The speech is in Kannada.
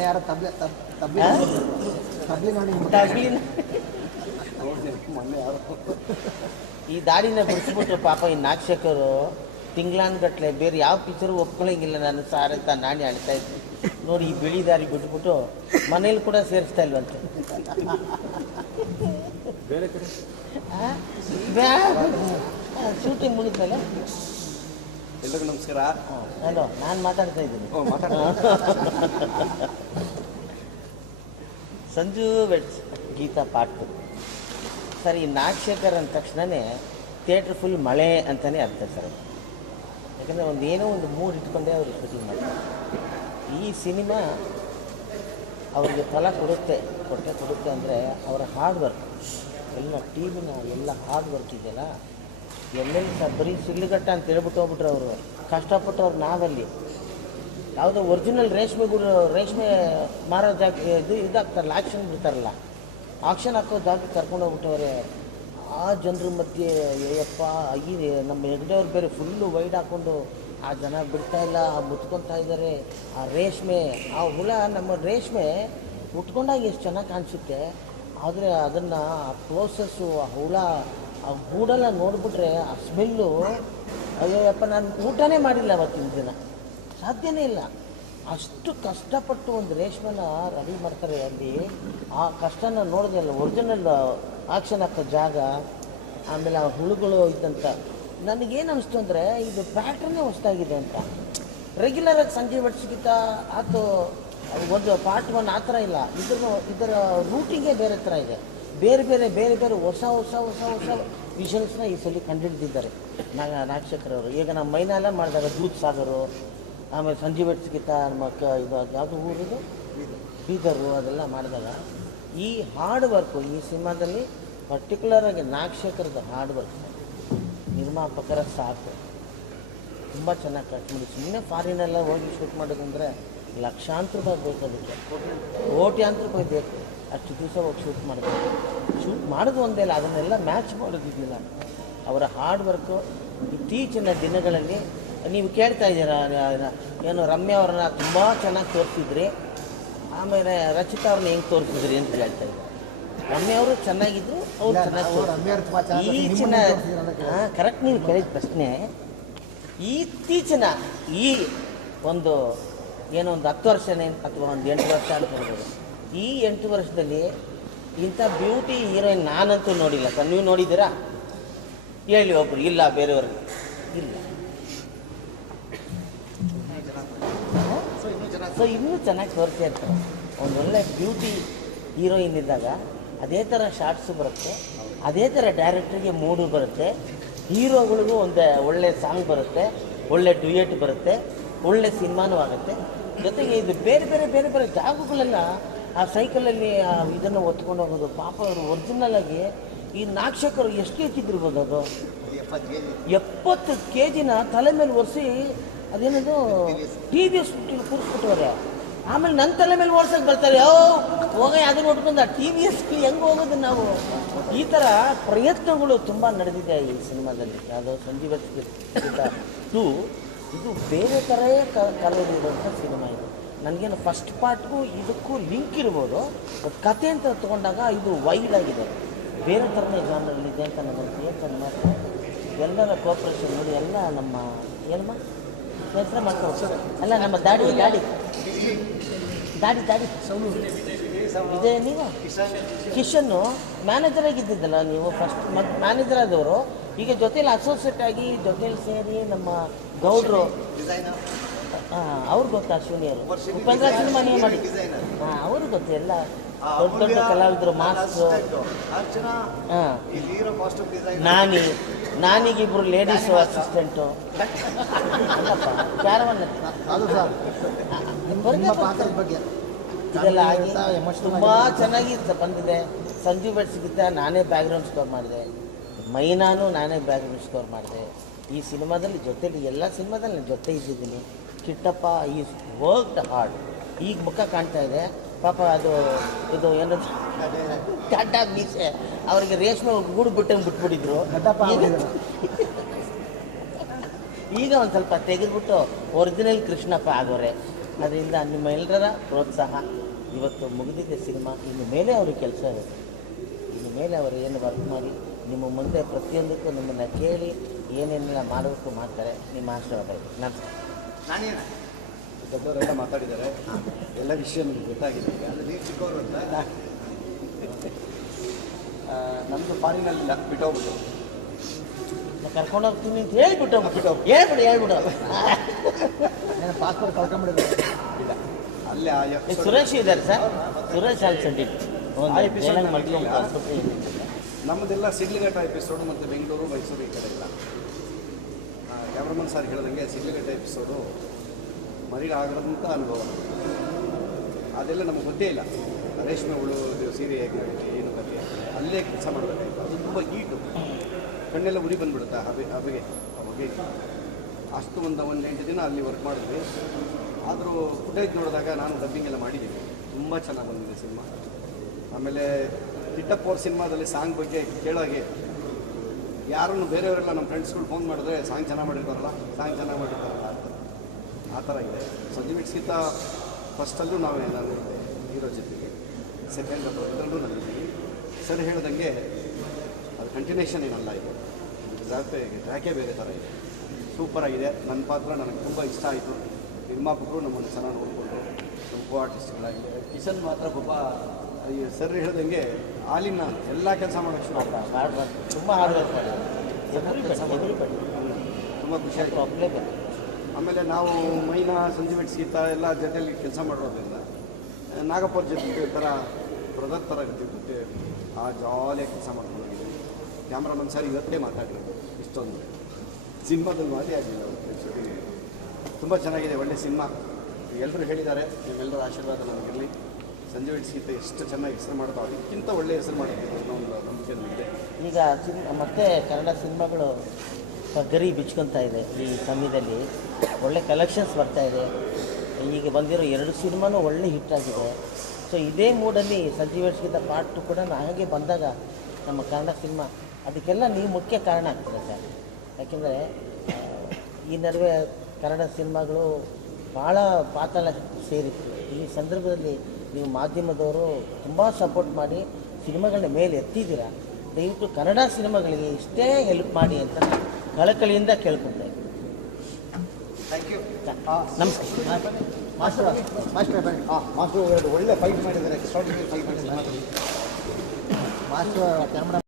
ಮೊನ್ನೆ ಯಾರೋ ತಬ್ಲೆ ತಬ್ ತಬ್ಲಿ ತಬ್ಲಿ ನೋಡಿ ತಗ್ಲಿನ ಈ ದಾಡಿನ ಬಿಡಿಸ್ಬಿಟ್ರು ಪಾಪ ಈ ನಾಕ್ಷಕರು ತಿಂಗ್ಳಾನ್ಗಟ್ಲೆ ಬೇರೆ ಯಾವ ಪಿಚರ್ ಒಪ್ಕೊಳ್ಳಂಗಿಲ್ಲ ನಾನು ಸಾರ್ ಅಂತ ನಾನೇ ಅಳ್ತಾ ಇದ್ದೆ. ನೋಡಿ ಈ ಬಿಳಿ ದಾರಿ ಬಿಟ್ಬಿಟ್ಟು ಮನೇಲಿ ಕೂಡ ಸೇರಿಸ್ತಾ ಇಲ್ವಂತೆ. ಬೇರೆ ಕಡೆ? ಶೂಟಿಂಗ್ ಮುಗಿದ್ಮೇಲೆ? ಎಲ್ರಿಗೂ ನಮಸ್ಕಾರ. ಹಲೋ ನಾನು ಮಾತಾಡ್ತಾ ಇದ್ದೀನಿ. ಸಂಜು ವೆಟ್ಸ್ ಗೀತಾ ಪಾಟು ಸರ್, ಈ ನಾಗಶೇಖರ್ ಅಂದ ತಕ್ಷಣವೇ ಥಿಯೇಟ್ರ್ ಫುಲ್ ಮಳೆ ಅಂತಲೇ ಅರ್ಥ ಸರ್ ಯಾಕಂದರೆ ಒಂದು ಏನೋ ಒಂದು ಮೂಡ್ ಇಟ್ಕೊಂಡೇ ಅವರು ಶೂಟಿಂಗ್ ಮಾಡ್ತಾರೆ. ಈ ಸಿನಿಮಾ ಅವ್ರಿಗೆ ಫಲ ಕೊಡುತ್ತೆ ಕೊಟ್ಟೆ ಕೊಡುತ್ತೆ ಅಂದರೆ ಅವರ ಹಾರ್ಡ್ ವರ್ಕ್ ಎಲ್ಲ ಟೀಮಿನ ಎಲ್ಲ ಹಾರ್ಡ್ ವರ್ಕ್ ಇದೆಯಲ್ಲ? ಎಲ್ಲೆಲ್ಲಿ ಸಹ ಬರೀ ಸುಳ್ಳಿಗಟ್ಟ ಅಂತ ಹೇಳ್ಬಿಟ್ಟು ಹೋಗ್ಬಿಟ್ರು ಅವರು. ಕಷ್ಟಪಟ್ಟವ್ರು ನಾವಲ್ಲಿ. ಯಾವುದೋ ಒರಿಜಿನಲ್ ರೇಷ್ಮೆ ಗುರು, ರೇಷ್ಮೆ ಮಾರೋ ಜಾಗ, ಇದು ಇದಾಗ್ತಾರಲ್ಲ ಆಕ್ಷನ್ ಬಿಡ್ತಾರಲ್ಲ. ಆಕ್ಷನ್ ಹಾಕೋ ಜಾಗ ಕರ್ಕೊಂಡು ಹೋಗ್ಬಿಟ್ಟವ್ರೆ. ಆ ಜನರ ಮಧ್ಯೆ ಅಯ್ಯಪ್ಪ ಈ ನಮ್ಮ ಹೆಗ್ಡೆಯವ್ರು ಬೇರೆ ಫುಲ್ಲು ವೈಡ್ ಹಾಕ್ಕೊಂಡು ಆ ಜನ ಬಿಡ್ತಾ ಇಲ್ಲ ಮುತ್ಕೊತಾ ಇದ್ದಾರೆ ಆ ರೇಷ್ಮೆ, ಆ ಹುಳ, ನಮ್ಮ ರೇಷ್ಮೆ ಉಟ್ಕೊಂಡಾಗ ಎಷ್ಟು ಚೆನ್ನಾಗಿ ಕಾಣಿಸುತ್ತೆ. ಆದರೆ ಅದನ್ನು ಆ ಪ್ರೋಸೆಸ್ಸು ಆ ಹುಳ, ಆ ಗೂಡೆಲ್ಲ ನೋಡಿಬಿಟ್ರೆ, ಆ ಸ್ಮೆಲ್ಲು ಅಯ್ಯಪ್ಪ ನಾನು ಊಟನೇ ಮಾಡಿಲ್ಲ ಅವತ್ತಿನ ದಿನ. ಸಾಧ್ಯನೇ ಇಲ್ಲ. ಅಷ್ಟು ಕಷ್ಟಪಟ್ಟು ಒಂದು ರೇಷ್ಮೆನ ರೆಡಿ ಮಾಡ್ತಾರೆ ಅಲ್ಲಿ. ಆ ಕಷ್ಟನ ನೋಡಿದೆ ಅಲ್ಲ ಒರಿಜಿನಲ್ ಆಕ್ಷನ್ ಹಾಕೋ ಜಾಗ, ಆಮೇಲೆ ಆ ಹುಳುಗಳು ಇದ್ದಂಥ ನನಗೇನು ಅನಿಸ್ತು ಅಂದರೆ, ಇದು ಪ್ಯಾಟ್ರನ್ನೇ ಹೊಸ್ತಾಗಿದೆ ಅಂತ. ರೆಗ್ಯುಲರಾಗಿ ಸಂಜೆ ವರ್ಷಕ್ಕಿಂತ ಆತು ಒಂದು ಪಾರ್ಟ್ ಒನ್ ಆ ಥರ ಇಲ್ಲ. ಇದ್ರ ಇದರ ರೂಟಿಂಗೇ ಬೇರೆ ಥರ ಇದೆ. ಬೇರೆ ಬೇರೆ ಬೇರೆ ಬೇರೆ ಹೊಸ ಹೊಸ ಹೊಸ ಹೊಸ ವಿಷನ್ಸ್ನ ಈ ಸಲ ಕಂಡುಹಿಡಿದಿದ್ದಾರೆ. ನಾಗ ನಾಗಶೇಖರ್ ಅವರು. ಈಗ ನಮ್ಮ ಮೈನಾಲ ಮಾಡಿದಾಗ ದೂತ್ ಸಾಗರು ಆಮೇಲೆ ಸಂಜೀವ್ ವೆಟ್ಸ್ಗಿತ ಮಕ್ಕ ಇದು ಯಾವುದು ಊರಿದು ಬೀದರು. ಅದೆಲ್ಲ ಮಾಡಿದಾಗ ಈ ಹಾರ್ಡ್ ವರ್ಕು ಈ ಸಿನಿಮಾದಲ್ಲಿ ಪರ್ಟಿಕ್ಯುಲರಾಗಿ ನಾಗಶೇಖರದ ಹಾರ್ಡ್ ವರ್ಕ್ ನಿರ್ಮಾಪಕರ ಸಾಕು. ತುಂಬ ಚೆನ್ನಾಗಿ ಕಟ್ ಮಾಡಿ. ಸುಮ್ಮನೆ ಫಾರಿನೆಲ್ಲ ಹೋಗಿ ಶೂಟ್ ಮಾಡೋದಂದರೆ ಲಕ್ಷಾಂತರ ರೂಪಾಯಿ ಬೇಕು ಅದಕ್ಕೆ. ಕೋಟ್ಯಾಂತರ ರೂಪಾಯಿ ಬೇಕು. ಅಷ್ಟು ದಿವಸ ಹೋಗಿ ಶೂಟ್ ಮಾಡಬೇಕು. ಶೂಟ್ ಮಾಡೋದು ಒಂದೇ ಇಲ್ಲ ಅದನ್ನೆಲ್ಲ ಮ್ಯಾಚ್ ಮಾಡೋದಿದ್ದಿಲ್ಲ ಅವರ ಹಾರ್ಡ್ ವರ್ಕು ಇತ್ತೀಚಿನ ದಿನಗಳಲ್ಲಿ ನೀವು ಕೇಳ್ತಾ ಇದ್ದೀರಾ? ಏನು ರಮ್ಯ ಅವ್ರನ್ನ ತುಂಬ ಚೆನ್ನಾಗಿ ತೋರಿಸಿದ್ರಿ. ಆಮೇಲೆ ರಚಿತಾ ಅವ್ರನ್ನ ಹೆಂಗೆ ತೋರಿಸಿದ್ರಿ ಅಂತ ಹೇಳ್ತಾ ಇದ್ದಾರೆ ರಮ್ಯ ಅವರು ಚೆನ್ನಾಗಿದ್ರು ಅವ್ರು ಚೆನ್ನಾಗಿ ಈಚಿನ ಕರೆಕ್ಟ್ ನೀವು ಕೇಳಿದ ಪ್ರಶ್ನೆ ಇತ್ತೀಚಿನ ಈ ಒಂದು ಏನೋ ಒಂದು ಹತ್ತು ವರ್ಷನೇ ಅಥವಾ ಒಂದು ಎಂಟು ವರ್ಷ ಅಂತ ಹೇಳ್ಬೋದು. ಈ ಎಂಟು ವರ್ಷದಲ್ಲಿ ಇಂಥ ಬ್ಯೂಟಿ ಹೀರೋಯಿನ್ ನಾನಂತೂ ನೋಡಿಲ್ಲ ಸರ್. ನೀವು ನೋಡಿದ್ದೀರಾ? ಹೇಳಿ ಒಬ್ರು. ಇಲ್ಲ ಬೇರೆಯವ್ರಿಗೆ ಇಲ್ಲ. ಸೊ ಇನ್ನೂ ಚೆನ್ನಾಗಿ ತೋರಿಸ್ತಾ ಇರ್ತಾರೆ ಒಂದು ಒಳ್ಳೆ ಬ್ಯೂಟಿ ಹೀರೋಯಿನ್ ಇದ್ದಾಗ ಅದೇ ಥರ ಶಾರ್ಟ್ಸು ಬರುತ್ತೆ. ಅದೇ ಥರ ಡೈರೆಕ್ಟ್ರಿಗೆ ಮೂಡು ಬರುತ್ತೆ. ಹೀರೋಗಳಿಗೂ ಒಂದು ಒಳ್ಳೆ ಸಾಂಗ್ ಬರುತ್ತೆ. ಒಳ್ಳೆ ಡ್ಯೂಯೆಟ್ ಬರುತ್ತೆ. ಒಳ್ಳೆ ಸಿನಿಮಾನೂ ಆಗುತ್ತೆ. ಜೊತೆಗೆ ಇದು ಬೇರೆ ಬೇರೆ ಬೇರೆ ಬೇರೆ ಜಾಗಗಳೆಲ್ಲ ಆ ಸೈಕಲಲ್ಲಿ ಇದನ್ನು ಹೊತ್ಕೊಂಡು ಹೋಗೋದು. ಪಾಪ ಅವರು ಒರಿಜಿನಲ್ ಆಗಿ ಈ ನಾಕ್ಷಕರು ಎಷ್ಟು ಹೆಚ್ಚಿದ್ದಿರ್ಬೋದು ಅದು? ಎಪ್ಪತ್ತು ಕೆ ಜಿನ ತಲೆ ಮೇಲೆ ಒರೆಸಿ ಅದೇನದು? ಟಿ ವಿ ಎಸ್ ಕೂರಿಸ್ಬಿಟ್ಟವ್ರೆ ಆಮೇಲೆ ನನ್ನ ತಲೆ ಮೇಲೆ ಓಡ್ಸಕ್ಕೆ ಬರ್ತಾರೆ. ಓ ಹೋಗ ಅದನ್ನ ನೋಡ್ಕೊಂಡ ಟಿ ವಿ ಎಸ್ ಹೆಂಗೆ ಹೋಗೋದು ನಾವು? ಈ ಥರ ಪ್ರಯತ್ನಗಳು ತುಂಬ ನಡೆದಿದೆ ಈ ಸಿನಿಮಾದಲ್ಲಿ. ಯಾವುದೋ ಸಂಜೀವ ಟು ಇದು ಬೇರೆ ಥರವೇ ಕಲೆ ಇರುವಂಥ ಸಿನಿಮಾ ಇದು. ನನಗೇನು ಫಸ್ಟ್ ಪಾರ್ಟ್ಗೂ ಇದಕ್ಕೂ ಲಿಂಕ್ ಇರ್ಬೋದು ಬಟ್ ಕತೆ ಅಂತ ತೊಗೊಂಡಾಗ ಇದು ವೈಲ್ಡ್ ಆಗಿದೆ. ಬೇರೆ ಥರನೇ ಜಾನರಲ್ಲಿದೆ ಅಂತ ನನಗೆ ಥಿಯೇಟರ್ ಮಾತ್ರ ಎಲ್ಲರ ಕೋಪರೇಷನ್ ನೋಡಿ ಎಲ್ಲ ನಮ್ಮ, ಏನಮ್ಮ? ಹೆಸರು ಮಾಡ್ಕೊಂಡು ಅಲ್ಲ ನಮ್ಮ ದಾಡಿ ದಾಡಿ. ದಾಡಿ ದಾಡಿ. ಇದೇ ನೀವು ಕಿಶನ್ನು ಮ್ಯಾನೇಜರ್ ಆಗಿದ್ದಿದ್ದಲ್ಲ ನೀವು ಫಸ್ಟ್ ಮ್ಯಾನೇಜರ್ ಆದವರು. ಈಗ ಜೊತೆಲಿ ಅಸೋಸಿಯೇಟ್ ಆಗಿ ಜೊತೆಲಿ ಸೇರಿ ನಮ್ಮ ಗೌಡ್ರು. ಹಾಂ ಅವ್ರು ಗೊತ್ತಾ ಅಶ್ವಿನಿಯವರು ಉಪೇಂದ್ರ ಸಿನಿಮಾ ನೀವು ಮಾಡಿ. ಹಾಂ ಅವರು ಗೊತ್ತು ಎಲ್ಲ? ದೊಡ್ಡ ದೊಡ್ಡ ಕಲಾವಿದರು ಅರ್ಚನಾ ಹಾಂ ಇಲ್ಲಿ ಹೀರೋ ಇಬ್ರು ಲೇಡೀಸು ಅಸಿಸ್ಟೆಂಟು ಕ್ಯಾರವನ್ ಅದು ಸರ್. ನಿಮ್ಮ ನಿಮ್ಮ ಪಾತ್ರದ ಬಗ್ಗೆ. ಇದೆಲ್ಲ ಆಗಿ ಎಮೋಷನಲ್ ತುಂಬ ಚೆನ್ನಾಗಿ ಬಂದಿದೆ. ಸಂಜೀವ್ ಸಿಗುತ್ತೆ ನಾನೇ ಬ್ಯಾಕ್ಗ್ರೌಂಡ್ ಸ್ಕೋರ್ ಮಾಡಿದೆ. ಮೈನಾನು ನಾನೇ ಬ್ಯಾಕ್ಗ್ರೌಂಡ್ ಸ್ಕೋರ್ ಮಾಡಿದೆ. ಈ ಸಿನಿಮಾದಲ್ಲಿ ಜೊತೆಲಿ ಎಲ್ಲ ಸಿನಿಮಾದಲ್ಲಿ ನಾನು ಜೊತೆ ಇದ್ದಿದ್ದೀನಿ. ಕಿಟ್ಟಪ್ಪ ಈಸ್ ವರ್ಕ್ಡ್ ಹಾರ್ಡ್ ಈಗ ಮುಖ ಕಾಣ್ತಾ ಇದೆ. ಪಾಪ ಅದು ಇದು ಏನದು? ಗಡ್ಡ ಮೀಸೆ. ಅವರಿಗೆ ರೇಷ್ಮೆ ಗೂಡು ಬಿಟ್ಟಂಗೆ ಬಿಟ್ಬಿಟ್ಟಿದ್ರು. ಈಗ- ಒಂದು ಸ್ವಲ್ಪ ತೆಗೆದ್ಬಿಟ್ಟು ಒರಿಜಿನಲ್ ಕೃಷ್ಣಪ್ಪ ಆಗೋರೆ. ಅದರಿಂದ ನಿಮ್ಮೆಲ್ಲರ ಪ್ರೋತ್ಸಾಹ ಇವತ್ತು ಮುಗಿದಿದೆ ಸಿನಿಮಾ. ಇನ್ನು ಮೇಲೆ ಅವ್ರಿಗೆ ಕೆಲಸ ಇದೆ. ಇನ್ನು ಮೇಲೆ ಅವರು ಏನು ವರ್ಕ್ ಮಾಡಿ ನಿಮ್ಮ ಮುಂದೆ ಪ್ರತಿಯೊಂದಕ್ಕೂ ನಿಮ್ಮನ್ನು ಕೇಳಿ ಏನೇನೆಲ್ಲ ಮಾಡಬೇಕು ಮಾಡ್ತಾರೆ ನಿಮ್ಮ ಆಶೀರ್ವಾದ ನಾನು ನಮಸ್ಕಾರ. ನಾನೇನ? ದೊಡ್ಡವರೆಲ್ಲ ಮಾತಾಡಿದ್ದಾರೆ. ಎಲ್ಲ ವಿಷಯ ನನಗೆ ಗೊತ್ತಾಗಿದೆ ಅಂದರೆ ನೀವು ಚಿಕ್ಕವರು ಅಂತ ನಮ್ಮದು ಫಾರಿನಲ್ಲಿ ನಕ್ ಬಿಟ್ಟೋಗ್ಬಿಟ್ಟು ಕರ್ಕೊಂಡು ಹೋಗ್ತೀನಿ ಅಂತ ಹೇಳ್ಬಿಟ್ಟು ಬಿಟ್ಟು ಹೇಳ್ಬಿಡು ಹೇಳ್ಬಿಡು ನಾನು ಪಾಸ್ಪೋರ್ಟ್ ಕಳ್ಕೊಂಬಿಡೋದು ಇಲ್ಲ. ಅಲ್ಲೇ ಆ ಸುರೇಶ್ ಇದ್ದಾರೆ ಸರ್. ಸುರೇಶ್ ಆಲ್ಸಂಡಿ ನಮ್ಮದೆಲ್ಲ ಸಿಡ್ಲಿಘಟ್ಟ ಎಪಿಸೋಡು ಮತ್ತು ಬೆಂಗಳೂರು ಮೈಸೂರು ಈ ಕಡೆ ಇಲ್ಲ. ಕ್ಯಾಮ್ರಾಮನ್ ಸರ್ ಹೇಳಿದಂಗೆ ಸಿಡ್ಲಿಘಟ್ಟ ಎಪಿಸೋಡು ಮರಿಲಾಗದಂಥ ಅನುಭವ. ಅದೆಲ್ಲ ನಮಗೆ ಗೊತ್ತೇ ಇಲ್ಲ. ರೇಷ್ಮೆ ಇದು ಸೀರೆ ಹೇಗೆ ಏನು ಕಥೆ. ಅಲ್ಲೇ ಕೆಲಸ ಮಾಡಬೇಕಾಯ್ತು ಅದು ತುಂಬ ಹೀಟು. ಕಣ್ಣೆಲ್ಲ ಉರಿ ಬಂದ್ಬಿಡುತ್ತೆ ಹಬೆ, ಹಬೆಗೆ ಅವಾಗೆ ಅಷ್ಟು ಒಂದು ಒಂದು ಎಂಟು ದಿನ ಅಲ್ಲಿ ವರ್ಕ್ ಮಾಡಿದ್ವಿ. ಆದರೂ ಫುಟೇಜ್ ನೋಡಿದಾಗ ನಾನು ಡಬ್ಬಿಂಗ್ ಎಲ್ಲ ಮಾಡಿದ್ದೀನಿ. ತುಂಬ ಚೆನ್ನಾಗಿ ಬಂದಿದೆ ಸಿನಿಮಾ. ಆಮೇಲೆ ಕಿಟ್ಟಪ್ಪ ಅವ್ರ ಸಿನಿಮಾದಲ್ಲಿ ಸಾಂಗ್ ಬಗ್ಗೆ ಕೇಳೋಗೆ ಯಾರನ್ನು ಬೇರೆಯವರೆಲ್ಲ ನಮ್ಮ ಫ್ರೆಂಡ್ಸ್ಗಳು ಫೋನ್ ಮಾಡಿದ್ರೆ ಸಾಂಗ್ ಚೆನ್ನಾಗಿ ಮಾಡಿರ್ತಾರಲ್ಲ ಸಾಂಗ್ ಚೆನ್ನಾಗಿ ಮಾಡಿರ್ತಾರಲ್ಲ ಅಂತ. ಆ ಥರ ಇದೆ. ಸಂಜೆ ಮಿಟ್ಸ್ಗಿಂತ ಫಸ್ಟಲ್ಲೂ ನಾವೇ ನಾನು ಇದ್ದೆ ಹೀರೋ ಜೊತೆಗೆ ಸೆಕೆಂಡ್ ಇದರಲ್ಲೂ ನಾನಿದ್ದೀನಿ ಸರ್ ಹೇಳಿದಂಗೆ ಅದು ಕಂಟಿನ್ಯೂಷನ್ ಏನಲ್ಲ ಇದು. ಟ್ರ್ಯಾಕೆ ಟ್ರ್ಯಾಕೇ ಬೇರೆ ಥರ ಇದೆ. ಸೂಪರ್ ಆಗಿದೆ. ನನ್ನ ಪಾತ್ರ ನನಗೆ ತುಂಬ ಇಷ್ಟ ಆಯಿತು. ನಿರ್ಮಾಪಕರು ನಮ್ಮನ್ನು ಚೆನ್ನಾಗಿ ನೋಡಿಕೊಂಡ್ರು ನಮ್ಮ ಕೋ ಆರ್ಟಿಸ್ಟ್ಗಳಾಗಿದೆ ಕಿಶನ್ ಮಾತ್ರ ಒಬ್ಬ ಈ ಸರ್ ಹೇಳ್ದಂಗೆ ಹಾಲಿನ ಎಲ್ಲ ಕೆಲಸ ಮಾಡೋಕ್ಕೆ ಶುರು. ತುಂಬ ಹಾರ್ಡ್ ವರ್ಕ್ ಮಾಡಿ ತುಂಬ ಖುಷಿಯಾಗಿ ಪ್ರಾಬ್ಲಮ್ ಆಮೇಲೆ ನಾವು ಮೈನಾ ಸಂಜೀವಿಟ್ ಸೀತ ಎಲ್ಲ ಜೊತೆಯಲ್ಲಿ ಕೆಲಸ ಮಾಡೋದ್ರಿಂದ ನಾಗಪ್ಪ ಜೊತೆ ಥರ ಬ್ರದರ್ ಥರ ಜೊತೆ ಆ ಜಾಲಿಯಾಗಿ ಕೆಲಸ ಮಾಡ್ಕೊಂಡು ಹೋಗಿದ್ದೀವಿ ಕ್ಯಾಮ್ರಾಮನ್ ಸರ್ ಇವತ್ತೇ ಮಾತಾಡಿರೋದು ಇಷ್ಟೊಂದು. ಸಿನಿಮಾದಲ್ಲಿ ಮಾತೇ ಆಗಿಲ್ಲ ತುಂಬ ಚೆನ್ನಾಗಿದೆ, ಒಳ್ಳೆ ಸಿನಿಮಾ. ಎಲ್ಲರೂ ಹೇಳಿದ್ದಾರೆ, ನಿಮ್ಮೆಲ್ಲರ ಆಶೀರ್ವಾದ ನಮಗಿರಲಿ. ಸಂಜೀವ್ ಸೀತೆ ಎಷ್ಟು ಚೆನ್ನಾಗಿ ಹೆಸರು ಮಾಡ್ತಾವೆ ಅದಕ್ಕಿಂತ ಒಳ್ಳೆ ಹೆಸರು ಮಾಡಿದ್ದೀವಿ ಅನ್ನೋ ಒಂದು ನಂಬಿಕೆ ಈಗ ಮತ್ತೆ ಕನ್ನಡ ಸಿನಿಮಾಗಳು ಗರಿ ಬಿಚ್ಕೊತಾ ಇದೆ ಈ ಸಮಯದಲ್ಲಿ. ಒಳ್ಳೆ ಕಲೆಕ್ಷನ್ಸ್ ಬರ್ತಾ ಇದೆ. ಈಗ ಬಂದಿರೋ ಎರಡು ಸಿನಿಮಾನು ಒಳ್ಳೆ ಹಿಟ್ ಆಗಿದೆ. ಸೊ ಇದೇ ಮೂಡಲ್ಲಿ ಸಂಜೀವೇಶ್ಗಿಂತ ಪಾರ್ಟ್ ಟು ಕೂಡ ಹಾಗೆ ಬಂದಾಗ ನಮ್ಮ ಕನ್ನಡ ಸಿನಿಮಾ ಅದಕ್ಕೆಲ್ಲ ನೀವು ಮುಖ್ಯ ಕಾರಣ ಆಗ್ತದೆ ಸರ್. ಯಾಕೆಂದರೆ ಈ ನಡುವೆ ಕನ್ನಡ ಸಿನಿಮಾಗಳು ಭಾಳ ಪಾತಲ ಸೇರಿತ್ತು. ಈ ಸಂದರ್ಭದಲ್ಲಿ ನೀವು ಮಾಧ್ಯಮದವರು ತುಂಬ ಸಪೋರ್ಟ್ ಮಾಡಿ ಸಿನಿಮಾಗಳನ್ನ ಮೇಲೆ ಎತ್ತಿದ್ದೀರಾ? ದಯವಿಟ್ಟು ಕನ್ನಡ ಸಿನಿಮಾಗಳಿಗೆ ಇಷ್ಟೇ ಹೆಲ್ಪ್ ಮಾಡಿ ಅಂತ ಕಳಕಳಿಯಿಂದ ಕೇಳ್ಕೊಂಡೆ ನಮಸ್ಕಾರ ಮಾಸ್ಟರ್ ಒಳ್ಳೆ ಫೈಟ್ ಮಾಡಿದ್ದಾರೆ. Master camera